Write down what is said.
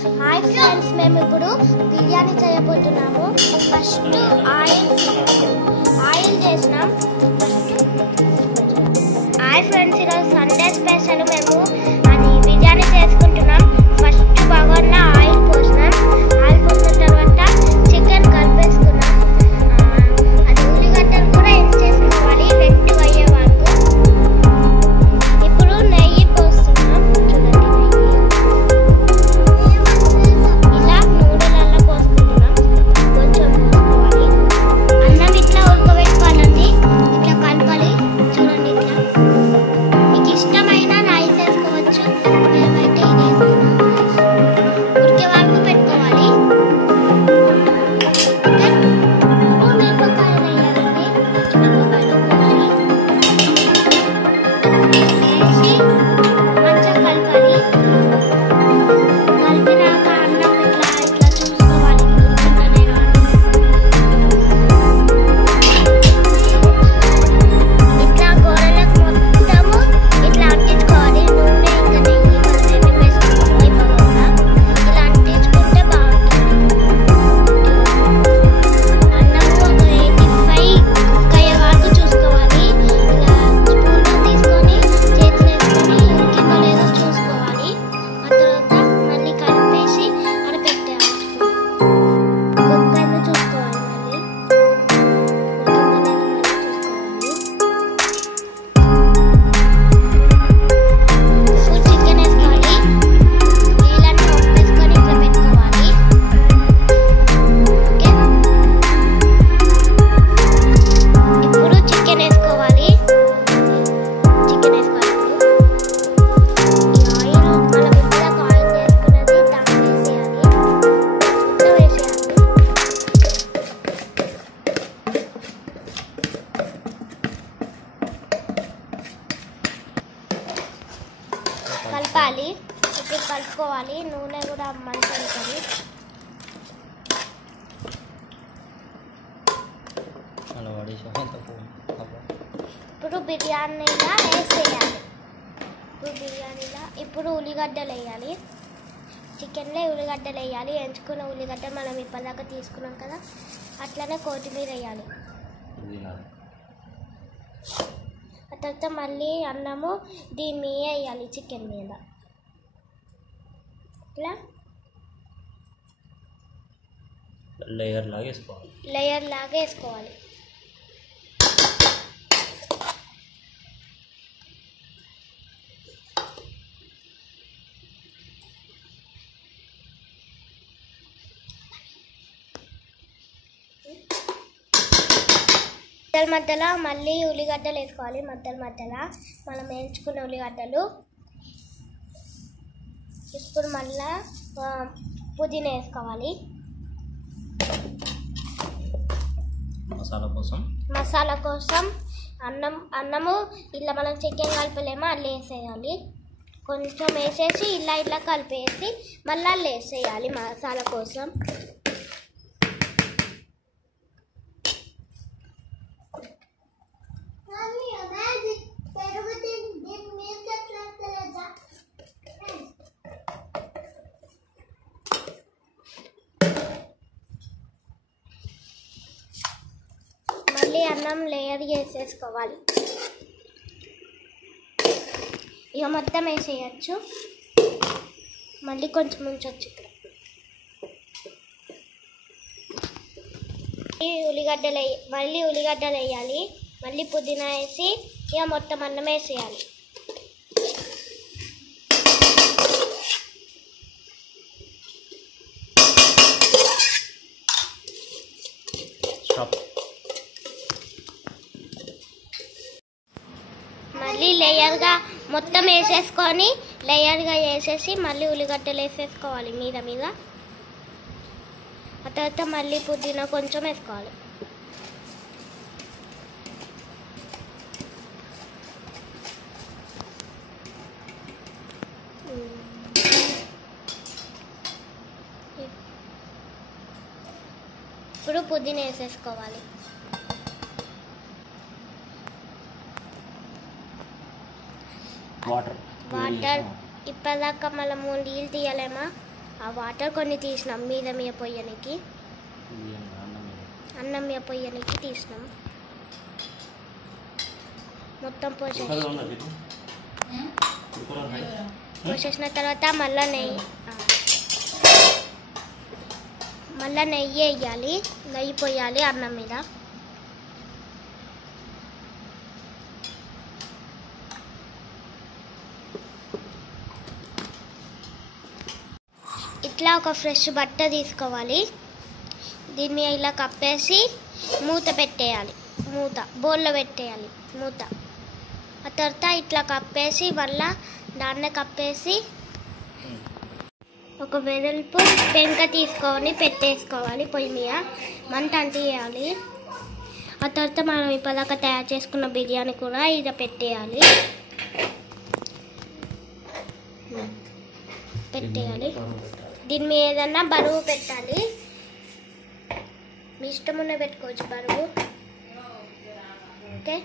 Hi friends, మేము ఇప్పుడు బిర్యానీ చేయబోతున్నాము. ఫస్ట్ ఆయిల్ చేసినాం. హాయ్ ఫ్రెండ్స్, ఈరోజు సండే స్పెషల్ మేము అది బిర్యానీ చేసుకుంటున్నాం. ఫస్ట్ బాగా ఆయిల్ పోసినాం. ఆయిల్ పోసిన తర్వాత చికెన్ కలిపేసుకున్నాం. అది ఉల్లిగడ్డలు కూడా ఎంత చేసుకోవాలి రెడ్ అయ్యే వరకు. ఇప్పుడు నెయ్యి పోస్తున్నాం. చూడండి, ఇలా నూనెలలో పోసుకుంటున్నాం. కొంచెం పోసుకోవాలి. అన్నం ఇట్లా ఉడకబెట్టుకోవాలండి. ఇట్లా కలపాలి. చూడండి, ఇట్లా మీకు ఇష్టమైన రైస్ వేసుకోవచ్చు. మేమైతే ఇది వేసుకున్నాం. ఉడికే వరకు పెట్టుకోవాలి. ఇప్పుడు మిరపకాయలు వేయాలండి. మిరపకాయలు వేసి మంచిగా కలపాలి. కలిపినాక అన్నం ఇట్లా చూసుకోవాలి. ఉడుకుతుందనే ఇట్లా గోడలకు మొత్తము ఇట్లా అంటించుకోవాలి. నూనె ఇంకా నెయ్యి మనం ఏమేమి వేసుకోవాలి అయిపోకుండా ఇలా అంటించుకుంటే బాగుంటుంది. అన్నము ఒక 85 కుక్ అయ్యే వరకు చూసుకోవాలి. ఇలా స్పూన్తో తీసుకొని చేతిలో వేసుకొని ఉడికిందో లేదో చూసుకోవాలి. ఆ తర్వాత మళ్ళీ కలిపేసి అరపెట్టేయాలి. కుక్ అయిందో చూసుకోవాలి. మళ్ళీ ఉడికిందో లేదో మళ్ళీ చూసుకోవాలి. ఇప్పుడు చికెన్ వేసుకోవాలి. నీళ్ళని వేసుకొని ఇట్లా పెట్టుకోవాలి. ఓకే, ఇప్పుడు చికెన్ వేసుకోవాలి. చికెన్ వేసుకోవాలి. ఈ ఆయిల్ మనం ఇందాక ఆయిల్ చేసుకున్నది దాంట్లో వేసేయాలి. ఇట్లా వేసేయాలి. కలపాలి. ఇప్పుడు కలుపుకోవాలి. నూనె కూడా మంచిగా ఉంటుంది. ఇప్పుడు బిర్యానీలా వేసేయాలి. ఇప్పుడు ఉల్లిగడ్డలు వేయాలి. చికెన్లో ఉల్లిగడ్డలు వేయాలి. ఎంచుకున్న ఉల్లిగడ్డ మనం ఇప్పటిదాకా తీసుకున్నాం కదా, అట్లనే కొత్తిమీర వేయాలి. ఆ తర్వాత మళ్ళీ అన్నము దీని మీద వేయాలి. చికెన్ మీద ఇట్లా లేయర్ లాగా వేసుకోవాలి. మధ్యలో మళ్ళీ ఉల్లిగడ్డలు వేసుకోవాలి. మధ్యలో మనం వేయించుకున్న ఉల్లిగడ్డలు. ఇప్పుడు మళ్ళీ పుదీనా వేసుకోవాలి. మసాలా కోసం అన్నము ఇలా మనం చికెన్ కలిపలేమో అల్లు వేసేయాలి. కొంచెం వేసేసి ఇలా కలిపేసి మళ్ళీ అల్లు వేసేయాలి మసాలా కోసం. మళ్ళీ అన్నం లేయర్ చేసేసుకోవాలి. ఇక మొత్తం వేసేయచ్చు. మళ్ళీ కొంచెం ఉంచవచ్చు. ఇక్కడ మళ్ళీ ఉల్లిగడ్డలు వేయాలి. మళ్ళీ పుదీనా వేసి ఇక మొత్తం అన్నం వేసేయాలి. మళ్ళీ లేయర్గా మొత్తం వేసేసుకొని లేయర్గా వేసేసి మళ్ళీ ఉల్లిగడ్డలు వేసేసుకోవాలి మీద. ఆ తర్వాత మళ్ళీ పుదీనా కొంచెం వేసుకోవాలి. ఇప్పుడు పుదీనా వేసేసుకోవాలి. వాటర్ ఇప్పటిదాకా మళ్ళీ 3 నీళ్ళు తీయలేమా, ఆ వాటర్ కొన్ని తీసినాం మీద పొయ్యనికి, అన్నం మీద పొయ్యనికి తీసినాం. మొత్తం పోసేసిన తర్వాత మళ్ళీ నెయ్యి వేయాలి, నెయ్యి పోయాలి అన్నం మీద. ఇట్లా ఒక ఫ్రెష్ బట్ట తీసుకోవాలి, దీని మీద ఇలా కప్పేసి మూత పెట్టేయాలి, బౌల్లో పెట్టేయాలి మూత. ఆ తర్వాత ఇట్లా కప్పేసి మళ్ళా దాన్ని కప్పేసి ఒక వెడల్పు పెంక తీసుకొని పెట్టేసుకోవాలి పొయ్యి మీద, మంట అంటియాలి. ఆ తర్వాత మనం ఇప్పటిదాకా తయారు చేసుకున్న బిర్యానీ కూడా ఇలా పెట్టేయాలి. దీని మీద ఏదన్నా బరువు పెట్టాలి, మీ ఇష్టం ఉన్న పెట్టుకోవచ్చు బరువు. ఓకే.